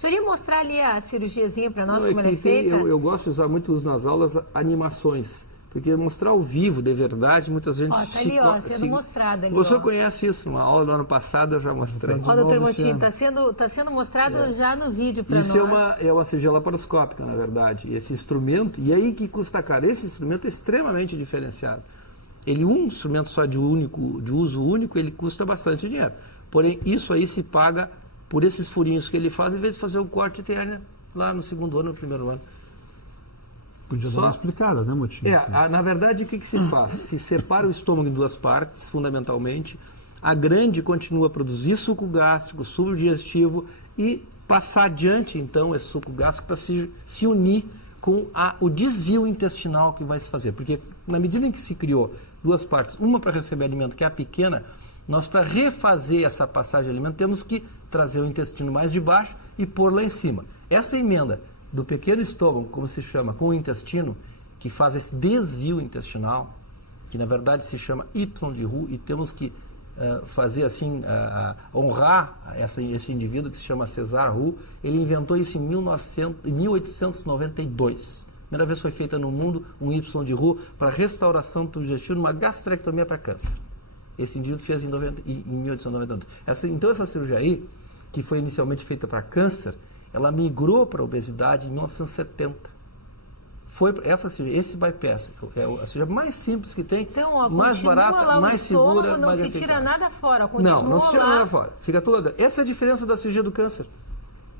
O senhor ia mostrar ali a cirurgiazinha para nós, Não, como ela é feita? Eu gosto de usar muito nas aulas animações, porque mostrar ao vivo, de verdade, muitas vezes... Ó, tá ali, ó, sendo mostrada ali, Você ó. conhece isso, uma aula do ano passado eu já mostrei. Ó, doutor Motim, tá sendo mostrado já no vídeo para nós. Isso é uma cirurgia laparoscópica, na verdade. Esse instrumento, e aí que custa caro, esse instrumento é extremamente diferenciado. Ele, um instrumento só de uso único, ele custa bastante dinheiro. Porém, isso aí se paga por esses furinhos que ele faz, em vez de fazer o corte de hérnia lá no segundo ano, no primeiro ano. Podia dar uma explicada, né, Motim? Na verdade, o que se faz? Se separa o estômago em duas partes, fundamentalmente. A grande continua a produzir suco gástrico, suco digestivo e passar adiante, então, esse suco gástrico para se unir com o desvio intestinal que vai se fazer. Porque, na medida em que se criou duas partes, uma para receber alimento, que é a pequena, nós, para refazer essa passagem de alimento, temos que trazer o intestino mais de baixo e pôr lá em cima. Essa emenda do pequeno estômago, como se chama, com o intestino, que faz esse desvio intestinal, que na verdade se chama Y de Roux, e temos que fazer assim, honrar esse indivíduo que se chama César Roux. Ele inventou isso em 1892. Primeira vez foi feita no mundo um Y de Roux para restauração do digestivo, uma gastrectomia para câncer. Esse indivíduo fez em 1892. Então essa cirurgia aí, que foi inicialmente feita para câncer, ela migrou para a obesidade em 1970. Esse bypass é a cirurgia mais simples que tem, então, ó, mais barata, mais segura, não mais se eficaz. tira nada fora, continua não se tira lá. nada fora. Fica toda. Essa é a diferença da cirurgia do câncer.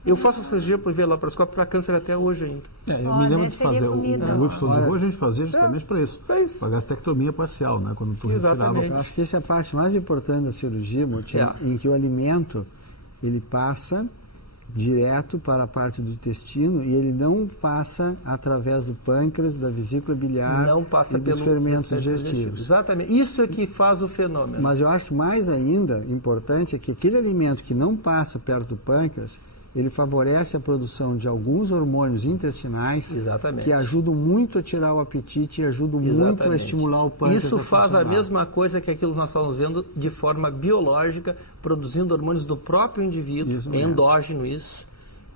Eu faço essa cirurgia por via laparoscópica para câncer até hoje ainda. Eu me lembro de fazer o Y de Roux, a gente fazia justamente para isso. Para gastrectomia parcial, né? Quando tu retirava. Eu acho que essa é a parte mais importante da cirurgia, Motim, em que o alimento ele passa direto para a parte do intestino e ele não passa através do pâncreas, da vesícula biliar e dos fermentos digestivos. Exatamente. Isso é que faz o fenômeno. Mas eu acho que mais ainda importante é que aquele alimento que não passa perto do pâncreas, ele favorece a produção de alguns hormônios intestinais que ajudam muito a tirar o apetite e ajudam muito a estimular o pâncreas. Isso faz a mesma coisa que aquilo que nós estamos vendo de forma biológica, produzindo hormônios do próprio indivíduo, endógeno isso,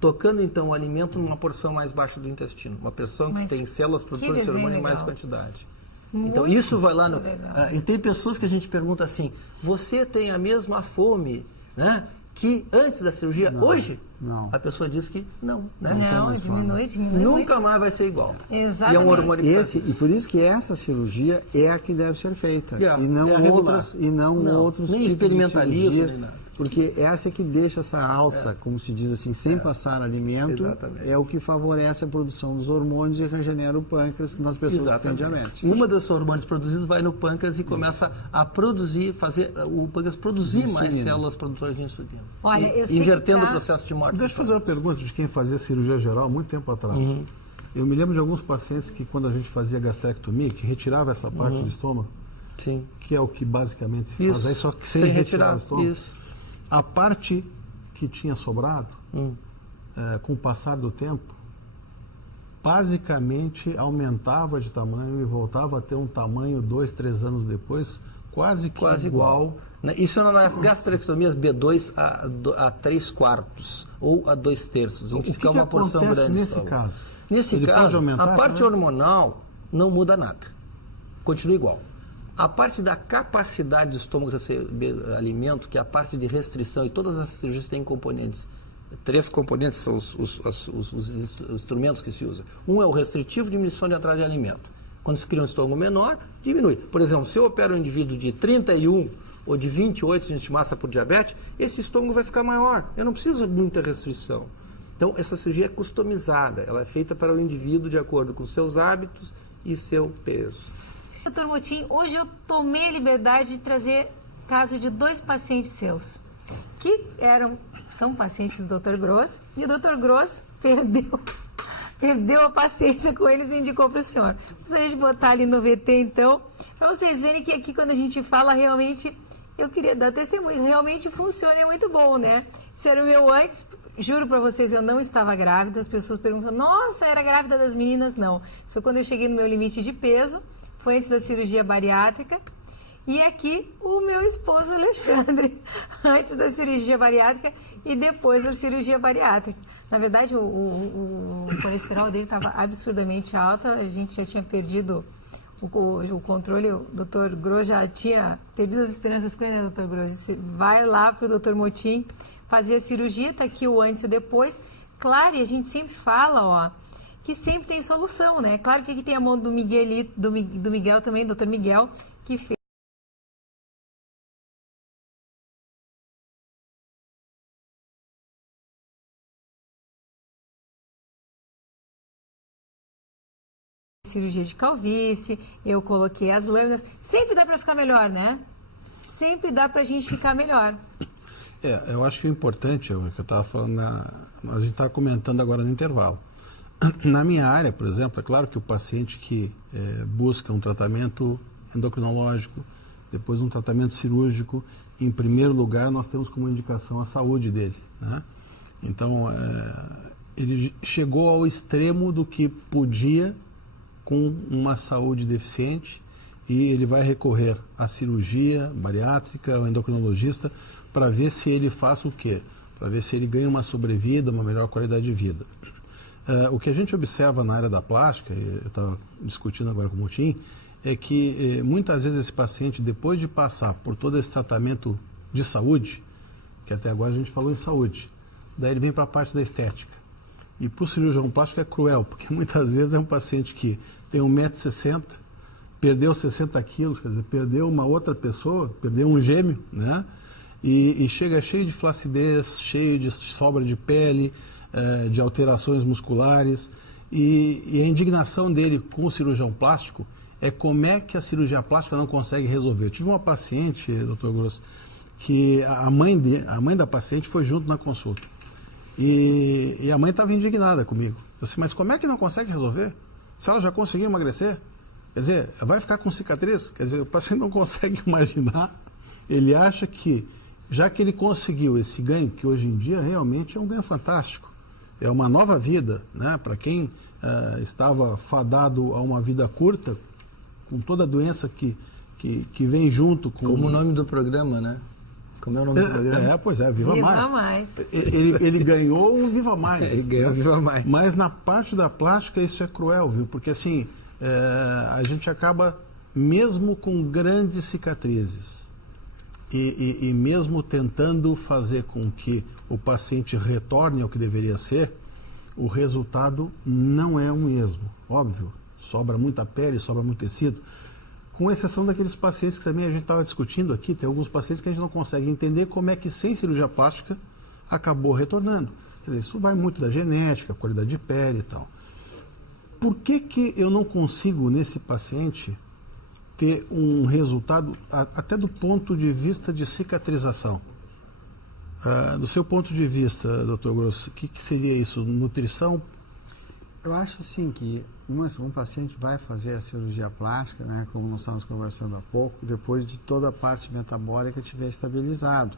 tocando então o alimento numa porção mais baixa do intestino. Uma pessoa que tem células produtoras de hormônio em mais quantidade. Então isso vai lá no... e tem pessoas que a gente pergunta assim, você tem a mesma fome, né, que antes da cirurgia? Hoje? Não. A pessoa diz que não. Né? Não, diminui nunca mais vai ser igual. Exatamente. E é um hormônio e por isso que essa cirurgia é a que deve ser feita. E não outros nem tipos experimentalismo, de cirurgia. nem nada. Porque essa que deixa essa alça, como se diz assim, sem passar alimento, é o que favorece a produção dos hormônios e regenera o pâncreas nas pessoas que têm diabetes. Uma desses hormônios produzidos vai no pâncreas e começa a produzir, fazer o pâncreas produzir mais células produtoras de insulina. Olha, eu sei invertendo o processo de morte. Deixa eu fazer uma pergunta de quem fazia cirurgia geral muito tempo atrás. Eu me lembro de alguns pacientes que quando a gente fazia gastrectomia, que retirava essa parte do estômago, que é o que basicamente se faz aí, só que sem retirar o estômago. Isso. A parte que tinha sobrado, com o passar do tempo, basicamente aumentava de tamanho e voltava a ter um tamanho 2, 3 anos depois, quase igual. Isso nas gastrectomias B2 a 3/4 ou a 2/3, onde fica uma porção grande. Nesse caso? Nesse caso, a parte hormonal não muda nada, continua igual. A parte da capacidade do estômago de receber alimento, que é a parte de restrição, e todas as cirurgias têm componentes. 3 componentes são os instrumentos que se usam. Um é o restritivo, diminuição de entrada de alimento. Quando se cria um estômago menor, diminui. Por exemplo, se eu opero um indivíduo de 31 ou de 28 de massa por diabetes, esse estômago vai ficar maior. Eu não preciso de muita restrição. Então, essa cirurgia é customizada. Ela é feita para o indivíduo de acordo com seus hábitos e seu peso. Doutor Motim, hoje eu tomei a liberdade de trazer caso de 2 pacientes seus, que são pacientes do Dr. Gross, e o Dr. Gross perdeu a paciência com eles e indicou para o senhor. Gostaria de botar ali no VT, então, para vocês verem que aqui quando a gente fala realmente, eu queria dar testemunho, realmente funciona, é muito bom, né? Se era o meu antes, juro para vocês, eu não estava grávida, as pessoas perguntam, nossa, era grávida das meninas? Não, isso quando eu cheguei no meu limite de peso, foi antes da cirurgia bariátrica, E aqui o meu esposo Alexandre, antes da cirurgia bariátrica e depois da cirurgia bariátrica. Na verdade, o colesterol dele estava absurdamente alto, a gente já tinha perdido o controle, o Dr. Gros já tinha perdido as esperanças com ele, né, Dr. Gros? Vai lá para o Dr. Motim fazer a cirurgia, está aqui o antes e o depois. Claro, e a gente sempre fala, ó, que sempre tem solução, né? Claro que aqui tem a mão do Miguel, do Miguel também, Dr. Miguel, que fez cirurgia de calvície, eu coloquei as lâminas. Sempre dá para ficar melhor, né? Sempre dá para a gente ficar melhor. Eu acho que é importante, o que eu estava falando, a gente está comentando agora no intervalo. Na minha área, por exemplo, é claro que o paciente que busca um tratamento endocrinológico, depois um tratamento cirúrgico, em primeiro lugar nós temos como indicação a saúde dele, né? Então, ele chegou ao extremo do que podia com uma saúde deficiente e ele vai recorrer à cirurgia bariátrica, ao endocrinologista, para ver se ele faz o quê? Para ver se ele ganha uma sobrevida, uma melhor qualidade de vida. O que a gente observa na área da plástica, eu estava discutindo agora com o Motim, é que muitas vezes esse paciente, depois de passar por todo esse tratamento de saúde, que até agora a gente falou em saúde, daí ele vem para a parte da estética. E para o cirurgião plástico é cruel, porque muitas vezes é um paciente que tem 1,60 m, perdeu 60 quilos, quer dizer, perdeu uma outra pessoa, perdeu um gêmeo, né? E chega cheio de flacidez, cheio de sobra de pele, de alterações musculares. E a indignação dele com o cirurgião plástico é como é que a cirurgia plástica não consegue resolver. Eu tive uma paciente, Dr. Gross, que a mãe da paciente foi junto na consulta. E a mãe estava indignada comigo. Eu disse, mas como é que não consegue resolver? Se ela já conseguiu emagrecer? Quer dizer, vai ficar com cicatriz? Quer dizer, o paciente não consegue imaginar. Ele acha que, já que ele conseguiu esse ganho, que hoje em dia realmente é um ganho fantástico, é uma nova vida, né? Para quem estava fadado a uma vida curta, com toda a doença que vem junto com... Como o nome do programa, né? Como é o nome do programa? Pois é, Viva Mais. Viva Mais. Ele ganhou o Viva Mais. Ele ganhou o Viva Mais. Mas na parte da plástica isso é cruel, viu? Porque assim, a gente acaba, mesmo com grandes cicatrizes, e mesmo tentando fazer com que o paciente retorne ao que deveria ser, o resultado não é o mesmo. Óbvio, sobra muita pele, sobra muito tecido. Com exceção daqueles pacientes que também a gente estava discutindo aqui, tem alguns pacientes que a gente não consegue entender como é que sem cirurgia plástica acabou retornando. Quer dizer, isso vai muito da genética, qualidade de pele e tal. Por que eu não consigo, nesse paciente, ter um resultado, até do ponto de vista de cicatrização? Do seu ponto de vista, Dr. Gross, o que seria isso? Nutrição? Eu acho assim que um paciente vai fazer a cirurgia plástica, né, como nós estávamos conversando há pouco, depois de toda a parte metabólica tiver estabilizado.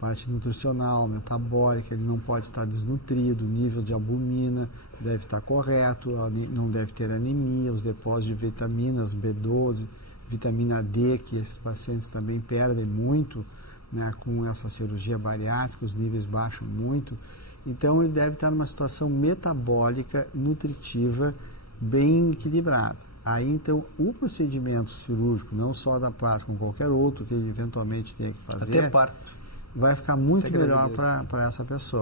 Parte nutricional, metabólica, ele não pode estar desnutrido, o nível de albumina deve estar correto, não deve ter anemia, os depósitos de vitaminas B12, vitamina D, que esses pacientes também perdem muito, né, com essa cirurgia bariátrica, os níveis baixam muito. Então, ele deve estar numa situação metabólica, nutritiva, bem equilibrada. Aí, então, o procedimento cirúrgico, não só da plástica, como qualquer outro que ele eventualmente tenha que fazer, até parto, vai ficar muito melhor para essa pessoa.